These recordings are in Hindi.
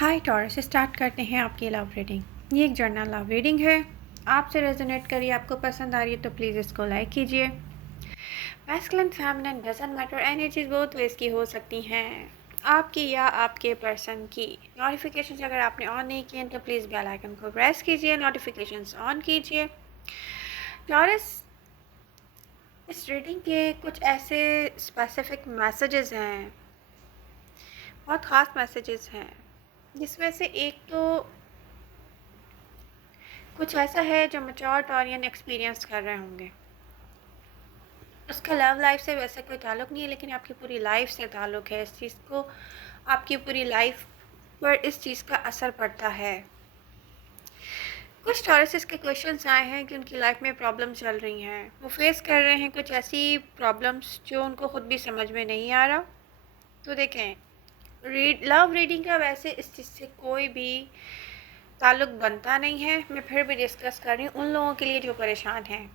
हाय टॉरस, स्टार्ट करते हैं आपकी लव रीडिंग। ये एक जर्नल लव रीडिंग है। आपसे रेजोनेट करिए, आपको पसंद आ रही है तो प्लीज़ इसको लाइक कीजिए। Masculine feminine doesn't matter, energies बहुत वेज की हो सकती हैं, आपकी या आपके पर्सन की। नोटिफिकेशंस अगर आपने ऑन नहीं किए तो प्लीज़ बेल आइकन को प्रेस कीजिए, नोटिफिकेशंस ऑन कीजिए। टॉरस, इस रीडिंग के कुछ ऐसे स्पेसिफिक मैसेजेस हैं, बहुत ख़ास मैसेजेस हैं, जिसमें से एक तो कुछ ऐसा है जो मैच्योर टॉरियन एक्सपीरियंस कर रहे होंगे। उसका लव लाइफ से वैसे कोई ताल्लुक़ नहीं है, लेकिन आपकी पूरी लाइफ से ताल्लुक़ है। इस चीज़ को, आपकी पूरी लाइफ पर इस चीज़ का असर पड़ता है। कुछ टॉरसेस के क्वेश्चंस आए हैं कि उनकी लाइफ में प्रॉब्लम चल रही हैं, वो फेस कर रहे हैं कुछ ऐसी प्रॉब्लम्स जो उनको ख़ुद भी समझ में नहीं आ रहा। तो देखें, लव रीडिंग का वैसे इस चीज़ से कोई भी ताल्लुक़ बनता नहीं है। मैं फिर भी डिस्कस कर रही हूँ उन लोगों के लिए जो परेशान हैं।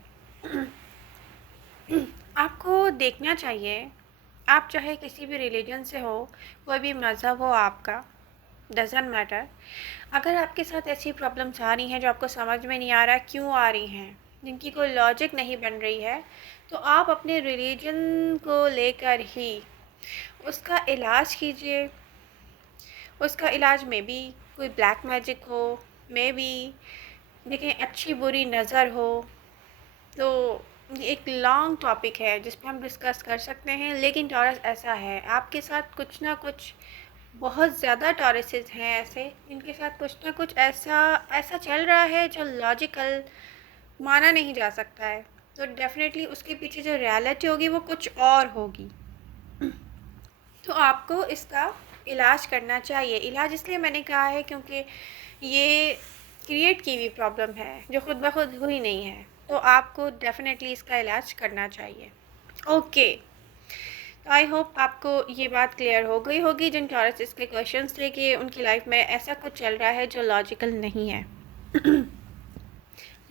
आपको देखना चाहिए, आप चाहे किसी भी रिलीजन से हो, कोई भी मज़हब हो आपका, डजंट मैटर। अगर आपके साथ ऐसी प्रॉब्लम्स आ रही हैं जो आपको समझ में नहीं आ रहा क्यों आ रही हैं, जिनकी कोई लॉजिक नहीं बन रही है, तो आप अपने रिलीजन को लेकर ही उसका इलाज कीजिए। उसका इलाज में भी कोई ब्लैक मैजिक हो, मे बी देखें अच्छी बुरी नज़र हो। तो ये एक लॉन्ग टॉपिक है जिस पे हम डिस्कस कर सकते हैं, लेकिन टॉरस ऐसा है, आपके साथ कुछ ना कुछ, बहुत ज़्यादा टॉरसेस हैं ऐसे, इनके साथ कुछ ना कुछ ऐसा ऐसा चल रहा है जो लॉजिकल माना नहीं जा सकता है। तो डेफिनेटली उसके पीछे जो रियलिटी होगी वो कुछ और होगी। तो आपको इसका इलाज करना चाहिए। इलाज इसलिए मैंने कहा है क्योंकि ये क्रिएट की हुई प्रॉब्लम है जो खुद ब खुद हुई नहीं है, तो आपको डेफिनेटली इसका इलाज करना चाहिए। ओके, तो आई होप आपको ये बात क्लियर हो गई होगी। जिन टॉरस इसके क्वेश्चंस थे कि उनकी लाइफ में ऐसा कुछ चल रहा है जो लॉजिकल नहीं है।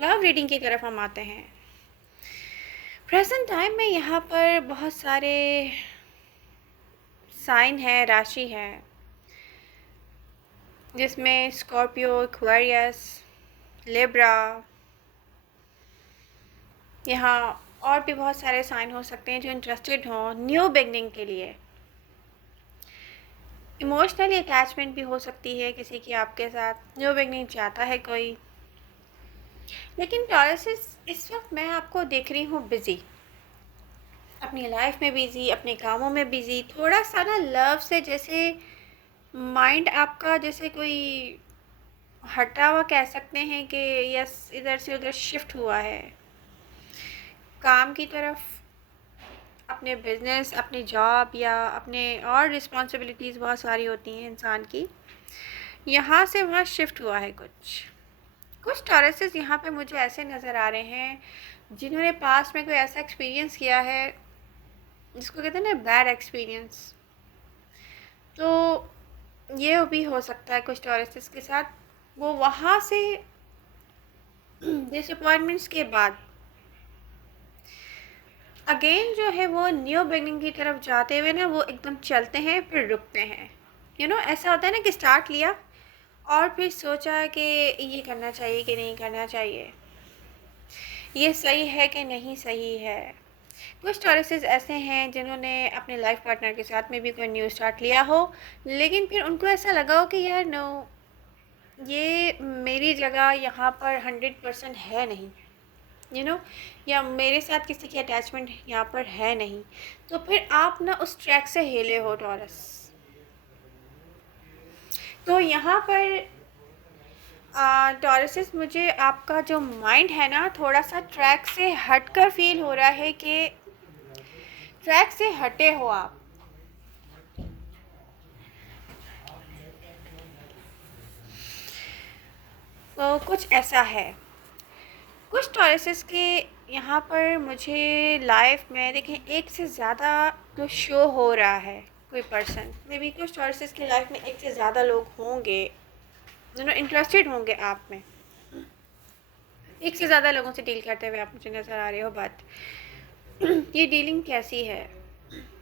लव रीडिंग की तरफ हम आते हैं। प्रेजेंट टाइम में यहाँ पर बहुत सारे साइन है, राशि है, जिसमें स्कॉर्पियो, एक्वेरियस, लिब्रा, यहाँ और भी बहुत सारे साइन हो सकते हैं जो इंटरेस्टेड हों न्यू बिगनिंग के लिए। इमोशनली अटैचमेंट भी हो सकती है किसी की आपके साथ, न्यू बिगनिंग चाहता है कोई। लेकिन टॉरस, इस वक्त मैं आपको देख रही हूँ बिज़ी, अपनी लाइफ में बिज़ी, अपने कामों में बिज़ी, थोड़ा सा ना लव से जैसे माइंड आपका जैसे कोई हटा हुआ कह सकते हैं कि यस, इधर से उधर शिफ्ट हुआ है काम की तरफ, अपने बिजनेस, अपनी जॉब या अपने और रिस्पॉन्सिबिलिटीज़ बहुत सारी होती हैं इंसान की, यहाँ से वहाँ शिफ्ट हुआ है। कुछ टॉरसेस यहाँ पे मुझे ऐसे नज़र आ रहे हैं जिन्होंने पास्ट में कोई ऐसा एक्सपीरियंस किया है जिसको कहते हैं ना बैड एक्सपीरियंस। तो ये भी हो सकता है कुछ टॉरसेस के साथ, वो वहाँ से डिसअपॉइंटमेंट्स के बाद अगेन जो है वो न्यू बिगनिंग की तरफ जाते हुए ना वो एकदम चलते हैं फिर रुकते हैं। ऐसा होता है ना कि स्टार्ट लिया और फिर सोचा कि ये करना चाहिए कि नहीं करना चाहिए, ये सही है कि नहीं सही है। कुछ टॉरसेस ऐसे हैं जिन्होंने अपने लाइफ पार्टनर के साथ में भी कोई न्यू स्टार्ट लिया हो, लेकिन फिर उनको ऐसा लगा हो कि यार नो, ये मेरी जगह यहाँ पर 100% है नहीं, या मेरे साथ किसी की अटैचमेंट यहाँ पर है नहीं। तो फिर आप ना उस ट्रैक से हिले हो टॉरस। तो यहाँ पर टॉरसेस, मुझे आपका जो माइंड है ना थोड़ा सा ट्रैक से हटकर फील हो रहा है कि ट्रैक से हटे हो आप। तो कुछ ऐसा है, कुछ टॉरसेस के यहाँ पर मुझे लाइफ में देखें एक से ज़्यादा जो शो हो रहा है, कोई पर्सन मे बी, कुछ टॉरसेस की लाइफ में एक से ज़्यादा लोग होंगे जिन्होंने इंटरेस्टेड होंगे आप में, एक से ज़्यादा लोगों से डील करते हुए आप मुझे नज़र आ रहे हो। बट ये डीलिंग कैसी है?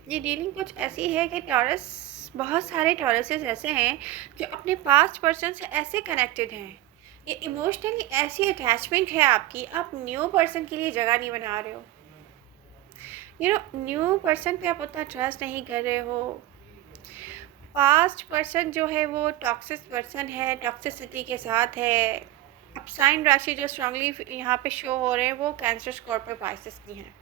ये डीलिंग कुछ ऐसी है कि टॉरस बहुत सारे टॉरसेस ऐसे हैं जो अपने पास्ट पर्सन से ऐसे कनेक्टेड हैं, ये इमोशनली ऐसी अटैचमेंट है आपकी, आप न्यू पर्सन के लिए जगह नहीं बना रहे हो। न्यू पर्सन पे आप उतना ट्रस्ट नहीं कर रहे हो। पास्ट पर्सन जो है वो टॉक्सिक पर्सन है, टॉक्सिसिटी के साथ है। अब साइन राशि जो स्ट्रांगली यहाँ पे शो हो रहे हैं वो कैंसर, स्कॉर्पियो, पाइसेस की हैं।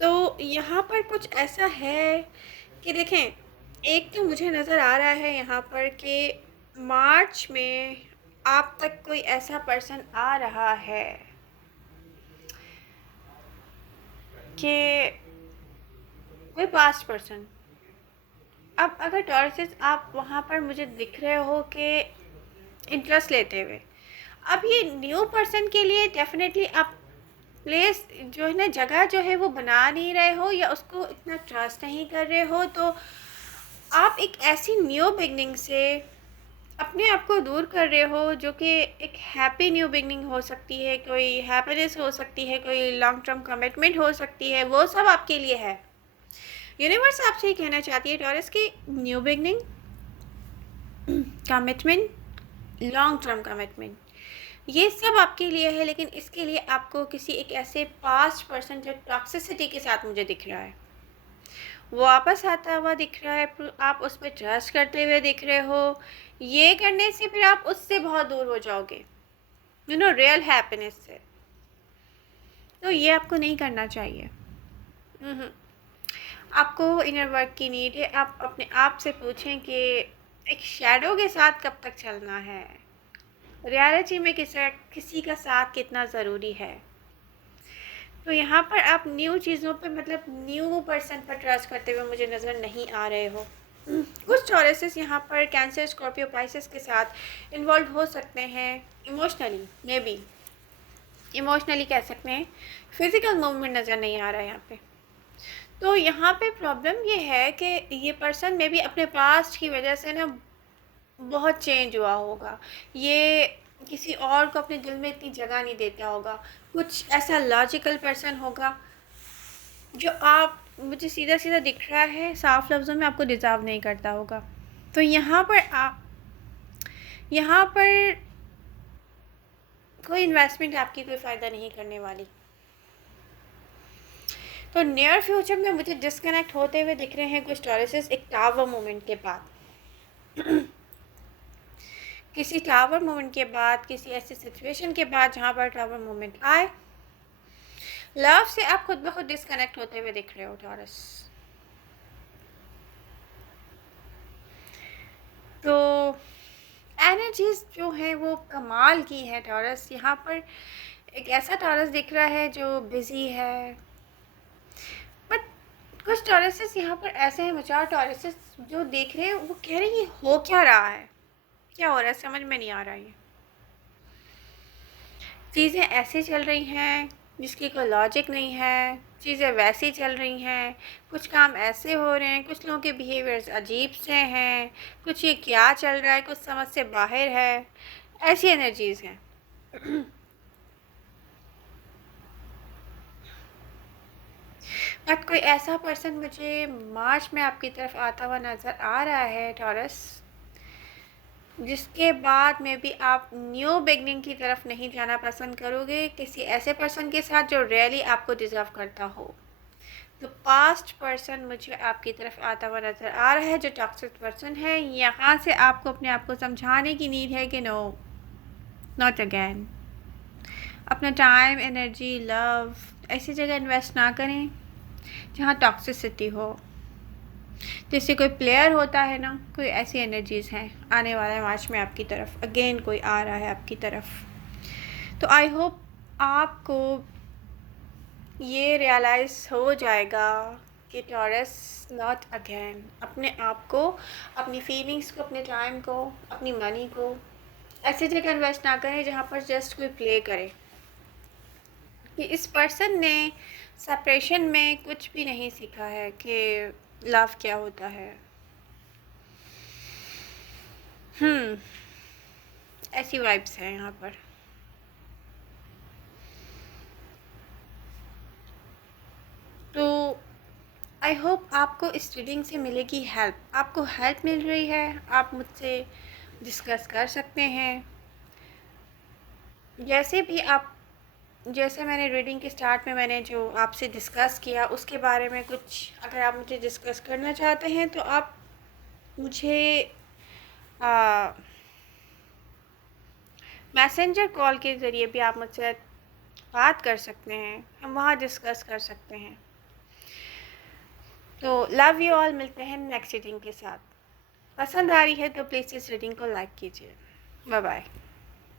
तो यहाँ पर कुछ ऐसा है कि देखें, एक तो मुझे नज़र आ रहा है यहाँ पर कि मार्च में आप तक कोई ऐसा पर्सन आ रहा है कि कोई पास्ट पर्सन। अब अगर टॉरसेस आप वहाँ पर मुझे दिख रहे हो कि इंटरेस्ट लेते हुए, अब ये न्यू पर्सन के लिए डेफिनेटली आप प्लेस जो है ना, जगह जो है वो बना नहीं रहे हो या उसको इतना ट्रस्ट नहीं कर रहे हो, तो आप एक ऐसी न्यू बिगनिंग से अपने आप को दूर कर रहे हो जो कि एक हैप्पी न्यू बिगनिंग हो सकती है, कोई हैप्पीनेस हो सकती है, कोई लॉन्ग टर्म कमिटमेंट हो सकती है, वो सब आपके लिए है। यूनिवर्स आपसे ही कहना चाहती है टॉरस की new beginning, commitment, long term commitment, ये सब आपके लिए है। लेकिन इसके लिए आपको किसी एक ऐसे पास्ट पर्सन जो टॉक्सिसिटी के साथ मुझे दिख रहा है वो वापस आता हुआ दिख रहा है, आप उस पर ट्रस्ट करते हुए दिख रहे हो। ये करने से फिर आप उससे बहुत दूर हो जाओगे रियल हैप्पीनेस से। तो ये आपको नहीं करना चाहिए। आपको इनर वर्क की नीड है। आप अपने आप से पूछें कि एक शैडो के साथ कब तक चलना है, रियलिटी में किसी का साथ कितना ज़रूरी है। तो यहाँ पर आप न्यू चीज़ों पे, मतलब न्यू पर्सन पर ट्रस्ट करते हुए मुझे नज़र नहीं आ रहे हो। कुछ टॉरसेस यहाँ पर कैंसर, स्कॉर्पियो, पाइसेस के साथ इन्वॉल्व हो सकते हैं इमोशनली, मे बी इमोशनली कह सकते हैं। फिज़िकल मूवमेंट नज़र नहीं आ रहा है यहाँ पे। तो यहाँ पे प्रॉब्लम ये है कि ये पर्सन मे बी अपने पास्ट की वजह से ना बहुत चेंज हुआ होगा, ये किसी और को अपने दिल में इतनी जगह नहीं देता होगा। कुछ ऐसा लॉजिकल पर्सन होगा जो आप, मुझे सीधा सीधा दिख रहा है, साफ लफ्ज़ों में आपको डिज़र्व नहीं करता होगा। तो यहाँ पर कोई इन्वेस्टमेंट आपकी कोई फ़ायदा नहीं करने वाली। तो नियर फ्यूचर में मुझे डिस्कनेक्ट होते हुए दिख रहे हैं कुछ टॉरसेस एक टावर मोमेंट के बाद। किसी टावर मोमेंट के बाद, किसी ऐसी सिचुएशन के बाद जहाँ पर टावर मोमेंट आए, लव से आप खुद ब खुद डिस्कनेक्ट होते हुए दिख रहे हो टॉरस। तो एनर्जीज जो है वो कमाल की है टॉरस। यहाँ पर एक ऐसा टॉरस दिख रहा है जो बिजी है, बट कुछ टॉरसेस यहाँ पर ऐसे हैं, मचार टॉरसेस जो देख रहे हैं वो कह रहे हैं ये हो क्या रहा है, क्या हो रहा है, समझ में नहीं आ रहा है। चीज़ें ऐसे चल रही हैं जिसकी कोई लॉजिक नहीं है, चीज़ें वैसी चल रही हैं, कुछ काम ऐसे हो रहे हैं, कुछ लोगों के बिहेवियर्स अजीब से हैं, कुछ ये क्या चल रहा है, कुछ समझ से बाहर है, ऐसी एनर्जीज़ हैं। बट कोई ऐसा पर्सन मुझे मार्च में आपकी तरफ आता हुआ नज़र आ रहा है टॉरस, जिसके बाद में भी आप न्यू बिगनिंग की तरफ नहीं जाना पसंद करोगे, किसी ऐसे पर्सन के साथ जो रियली आपको डिज़र्व करता हो। तो पास्ट पर्सन मुझे आपकी तरफ आता हुआ नज़र आ रहा है जो टॉक्सिक पर्सन है। यहाँ से आपको अपने आप को समझाने की नीड है कि नो, नॉट अगेन। अपना टाइम, एनर्जी, लव ऐसी जगह इन्वेस्ट ना करें जहाँ टॉक्सिसिटी हो। जैसे कोई प्लेयर होता है ना, कोई ऐसी एनर्जीज़ हैं, आने वाला है मार्च में आपकी तरफ, अगेन कोई आ रहा है आपकी तरफ। तो आई होप आपको ये रियलाइज़ हो जाएगा कि टॉरस नॉट अगेन। अपने आप को, अपनी फीलिंग्स को, अपने टाइम को, अपनी मनी को ऐसी जगह इन्वेस्ट ना करें जहाँ पर जस्ट कोई प्ले करे। कि इस पर्सन ने सेपरेशन में कुछ भी नहीं सीखा है कि लव क्या होता है। ऐसी वाइब्स हैं यहाँ पर। तो आई होप आपको इस रीडिंग से मिलेगी हेल्प। आपको हेल्प मिल रही है, आप मुझसे डिस्कस कर सकते हैं। जैसे भी आप, जैसे मैंने रीडिंग के स्टार्ट में मैंने जो आपसे डिस्कस किया उसके बारे में कुछ अगर आप मुझे डिस्कस करना चाहते हैं तो आप मुझे मैसेंजर कॉल के ज़रिए भी आप मुझसे बात कर सकते हैं, हम वहाँ डिस्कस कर सकते हैं। तो लव यू ऑल, मिलते हैं नेक्स्ट रीडिंग के साथ। पसंद आ रही है तो प्लीज़ इस रीडिंग को लाइक कीजिए। Bye bye.